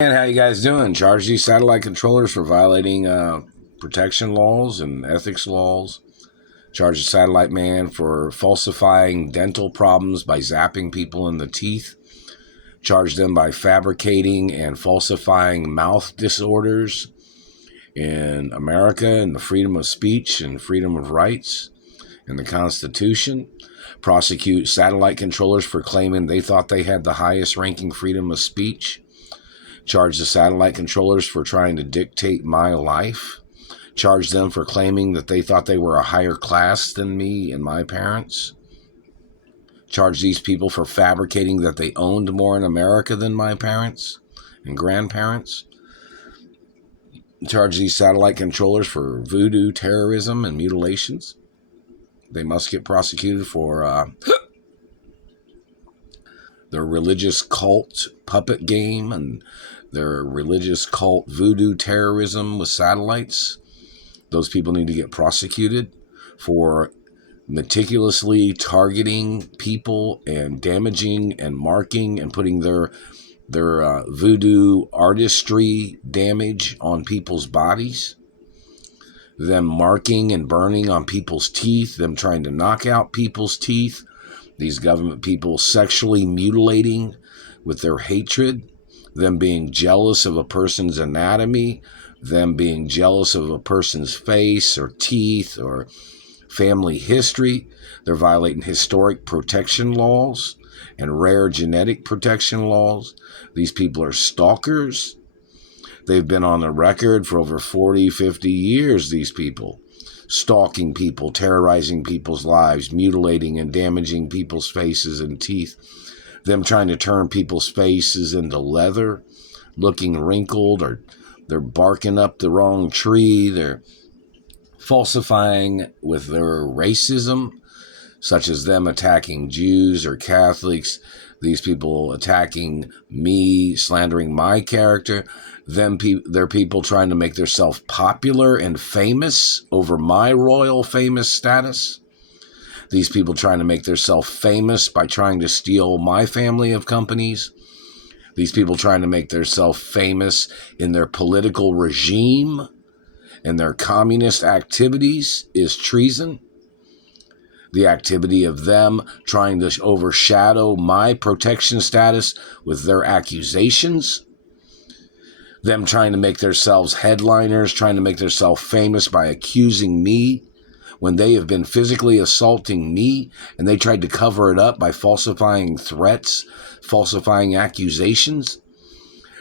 And how you guys doing? Charge these satellite controllers for violating protection laws and ethics laws. Charge the satellite man for falsifying dental problems by zapping people in the teeth. Charge them by fabricating and falsifying mouth disorders in America and the freedom of speech and freedom of rights and the Constitution. Prosecute satellite controllers for claiming they thought they had the highest ranking freedom of speech. Charge the satellite controllers for trying to dictate my life. Charge them for claiming that they thought they were a higher class than me and my parents. Charge these people for fabricating that they owned more in America than my parents and grandparents. Charge these satellite controllers for voodoo, terrorism, and mutilations. They must get prosecuted for their religious cult puppet game and their religious cult voodoo terrorism with satellites. Those people need to get prosecuted for meticulously targeting people and damaging and marking and putting their voodoo artistry damage on people's bodies. Them marking and burning on people's teeth, them trying to knock out people's teeth, these government people sexually mutilating with their hatred, them being jealous of a person's anatomy, them being jealous of a person's face or teeth or family history. They're violating historic protection laws and rare genetic protection laws. These people are stalkers. They've been on the record for over 40, 50 years, these people. Stalking people, terrorizing people's lives, mutilating and damaging people's faces and teeth. Them trying to turn people's faces into leather, looking wrinkled, or they're barking up the wrong tree. They're falsifying with their racism, such as them attacking Jews or Catholics, these people attacking me, slandering my character, they're people trying to make themselves popular and famous over my royal famous status. These people trying to make themselves famous by trying to steal my family of companies. These people trying to make themselves famous in their political regime and their communist activities is treason. The activity of them trying to overshadow my protection status with their accusations. Them trying to make themselves headliners, trying to make themselves famous by accusing me when they have been physically assaulting me, and they tried to cover it up by falsifying threats, falsifying accusations.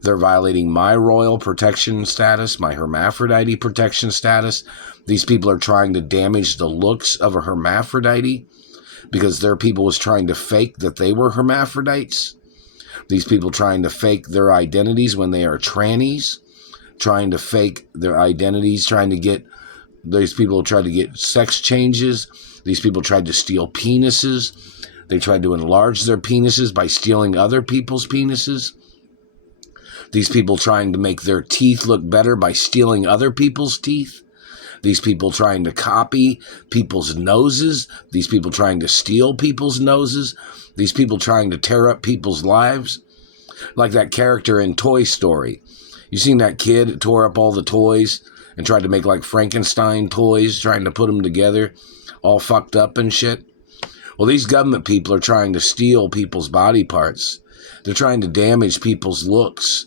They're violating my royal protection status, my hermaphrodite protection status. These people are trying to damage the looks of a hermaphrodite because their people was trying to fake that they were hermaphrodites. These people trying to fake their identities when they are trannies, trying to fake their identities, these people tried to get sex changes. These people tried to steal penises. They tried to enlarge their penises by stealing other people's penises. These people trying to make their teeth look better by stealing other people's teeth. These people trying to copy people's noses. These people trying to steal people's noses. These people trying to tear up people's lives. Like that character in Toy Story. You seen that kid that tore up all the toys and tried to make like Frankenstein toys, trying to put them together, all fucked up and shit? Well, these government people are trying to steal people's body parts. They're trying to damage people's looks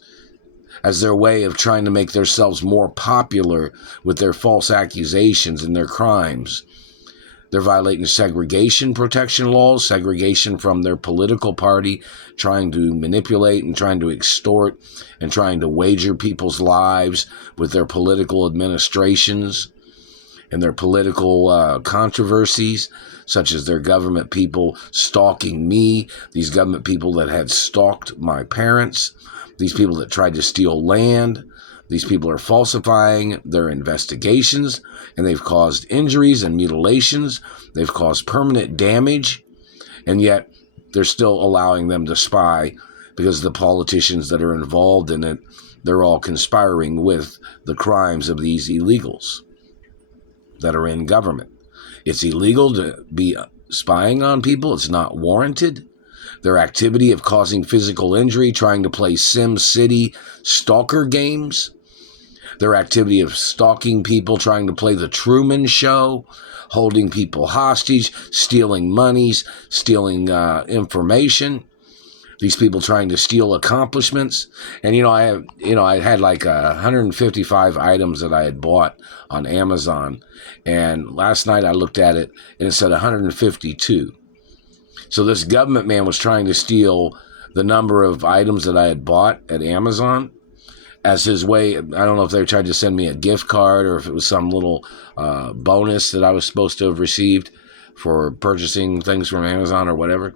as their way of trying to make themselves more popular with their false accusations and their crimes. They're violating segregation protection laws, segregation from their political party, trying to manipulate and trying to extort and trying to wager people's lives with their political administrations and their political controversies, such as their government people stalking me, these government people that had stalked my parents, these people that tried to steal land. These people are falsifying their investigations, and they've caused injuries and mutilations. They've caused permanent damage, and yet they're still allowing them to spy because the politicians that are involved in it, they're all conspiring with the crimes of these illegals that are in government. It's illegal to be spying on people. It's not warranted. Their activity of causing physical injury, trying to play Sim City stalker games. Their activity of stalking people, trying to play the Truman Show, holding people hostage, stealing monies, stealing information. These people trying to steal accomplishments. And, I had like 155 items that I had bought on Amazon. And last night I looked at it and it said 152. So this government man was trying to steal the number of items that I had bought at Amazon as his way. I don't know if they tried to send me a gift card or if it was some little bonus that I was supposed to have received for purchasing things from Amazon or whatever.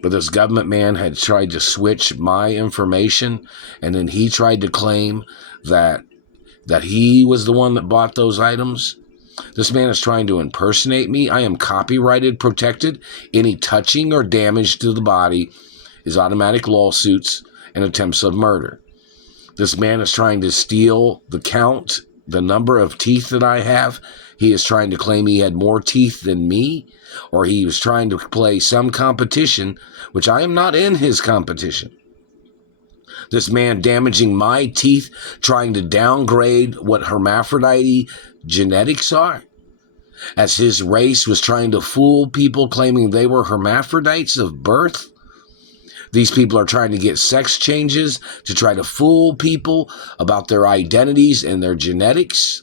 But this government man had tried to switch my information, and then he tried to claim that he was the one that bought those items. This man is trying to impersonate me. I am copyrighted, protected. Any touching or damage to the body is automatic lawsuits and attempts of murder. This man is trying to steal the number of teeth that I have. He is trying to claim he had more teeth than me, or he was trying to play some competition, which I am not in his competition. This man damaging my teeth, trying to downgrade what hermaphrodite genetics are, as his race was trying to fool people claiming they were hermaphrodites of birth. These people are trying to get sex changes to try to fool people about their identities and their genetics.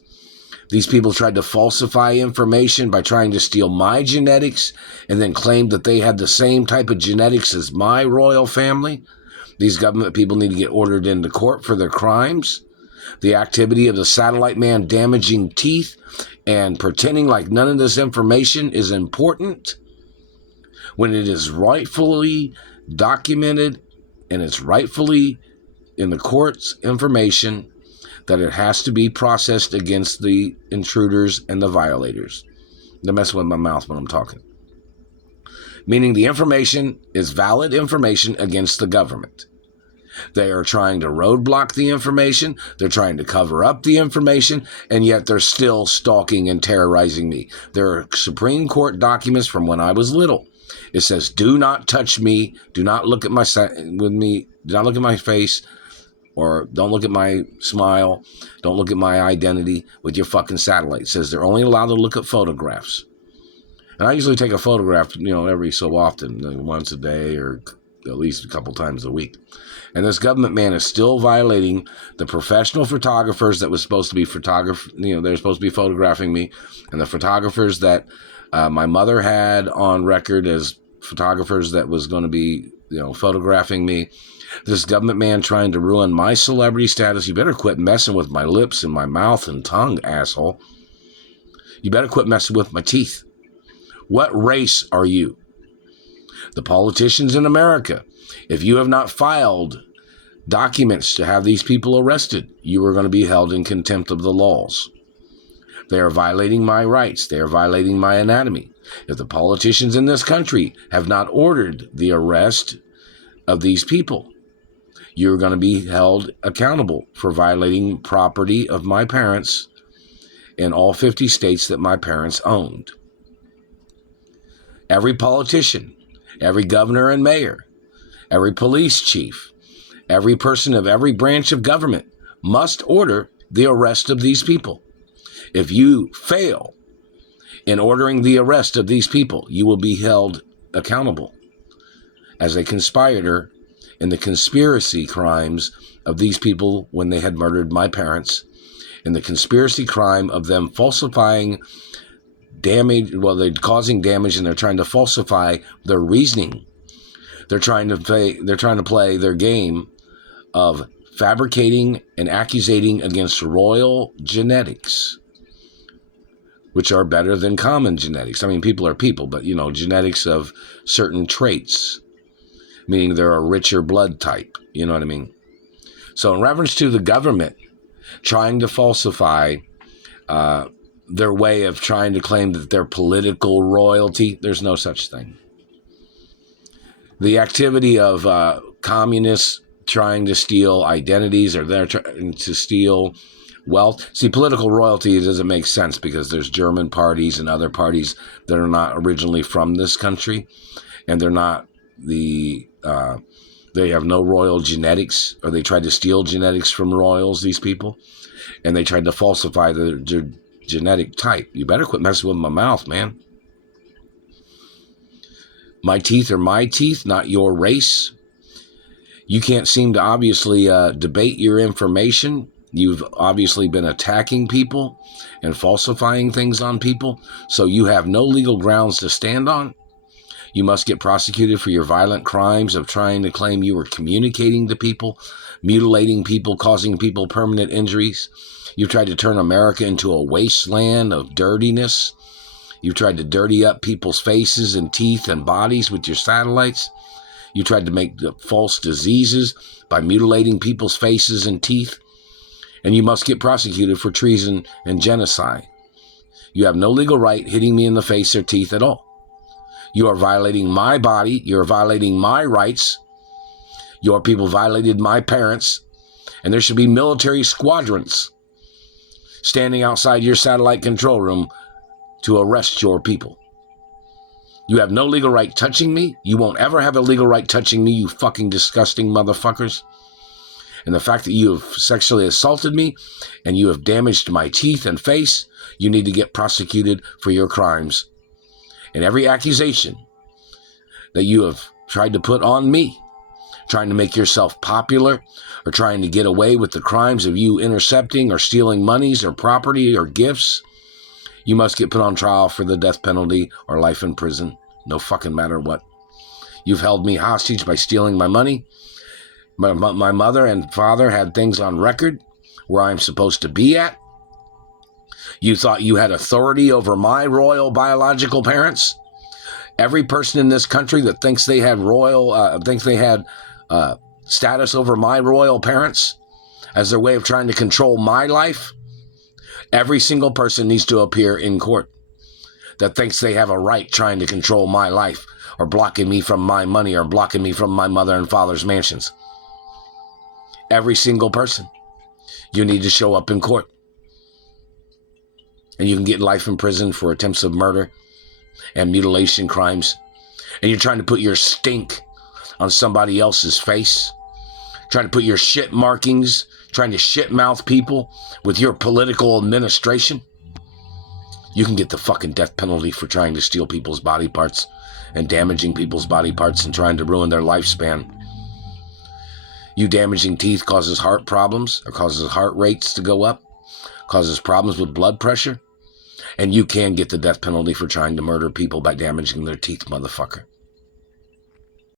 These people tried to falsify information by trying to steal my genetics and then claim that they had the same type of genetics as my royal family. These government people need to get ordered into court for their crimes. The activity of the satellite man damaging teeth and pretending like none of this information is important when it is rightfully documented and it's rightfully in the court's information that it has to be processed against the intruders and the violators. They're messing with my mouth when I'm talking. Meaning the information is valid information against the government. They are trying to roadblock the information, they're trying to cover up the information, and yet they're still stalking and terrorizing me. There are Supreme Court documents from when I was little. It says, do not touch me, do not look at my face, or don't look at my smile, don't look at my identity with your fucking satellite. It says they're only allowed to look at photographs. And I usually take a photograph, every so often, like once a day or at least a couple times a week. And this government man is still violating the professional photographers that was supposed to be they're supposed to be photographing me, and the photographers that my mother had on record as photographers that was going to be, photographing me. This government man trying to ruin my celebrity status. You better quit messing with my lips and my mouth and tongue, asshole. You better quit messing with my teeth. What race are you? The politicians in America, if you have not filed documents to have these people arrested, you are going to be held in contempt of the laws. They are violating my rights. They are violating my anatomy. If the politicians in this country have not ordered the arrest of these people, you're going to be held accountable for violating property of my parents in all 50 states that my parents owned. Every politician, every governor and mayor, every police chief, every person of every branch of government must order the arrest of these people. If you fail in ordering the arrest of these people, you will be held accountable as a conspirator in the conspiracy crimes of these people when they had murdered my parents, in the conspiracy crime of them falsifying damage, they're causing damage and they're trying to falsify their reasoning. They're trying to play their game of fabricating and accusating against royal genetics, which are better than common genetics. I mean, people are people, but, genetics of certain traits, meaning they're a richer blood type. You know what I mean? So in reference to the government trying to falsify their way of trying to claim that they're political royalty, there's no such thing. The activity of communists trying to steal identities, or they're trying to steal wealth. See, political royalty doesn't make sense because there's German parties and other parties that are not originally from this country, and they're not the they have no royal genetics, or they tried to steal genetics from royals, these people, and they tried to falsify their genetic type. You better quit messing with my mouth, man. My teeth are my teeth, not your race. You can't seem to obviously debate your information. You've obviously been attacking people and falsifying things on people, so you have no legal grounds to stand on. You must get prosecuted for your violent crimes of trying to claim you were communicating to people, mutilating people, causing people permanent injuries. You've tried to turn America into a wasteland of dirtiness. You've tried to dirty up people's faces and teeth and bodies with your satellites. You tried to make false diseases by mutilating people's faces and teeth. And you must get prosecuted for treason and genocide. You have no legal right hitting me in the face or teeth at all. You are violating my body. You are violating my rights. Your people violated my parents. And there should be military squadrons standing outside your satellite control room to arrest your people. You have no legal right touching me. You won't ever have a legal right touching me, you fucking disgusting motherfuckers. And the fact that you have sexually assaulted me and you have damaged my teeth and face, you need to get prosecuted for your crimes. And every accusation that you have tried to put on me, trying to make yourself popular, or trying to get away with the crimes of you intercepting or stealing monies or property or gifts, you must get put on trial for the death penalty or life in prison. No fucking matter what. You've held me hostage by stealing my money. My mother and father had things on record where I'm supposed to be at. You thought you had authority over my royal biological parents. Every person in this country that thinks they had status over my royal parents as their way of trying to control my life, every single person needs to appear in court that thinks they have a right trying to control my life or blocking me from my money or blocking me from my mother and father's mansions. Every single person. You need to show up in court. And you can get life in prison for attempts of murder and mutilation crimes. And you're trying to put your stink on somebody else's face. Trying to put your shit markings, trying to shit mouth people with your political administration. You can get the fucking death penalty for trying to steal people's body parts and damaging people's body parts and trying to ruin their lifespan. You damaging teeth causes heart problems or causes heart rates to go up, causes problems with blood pressure, and you can get the death penalty for trying to murder people by damaging their teeth, motherfucker.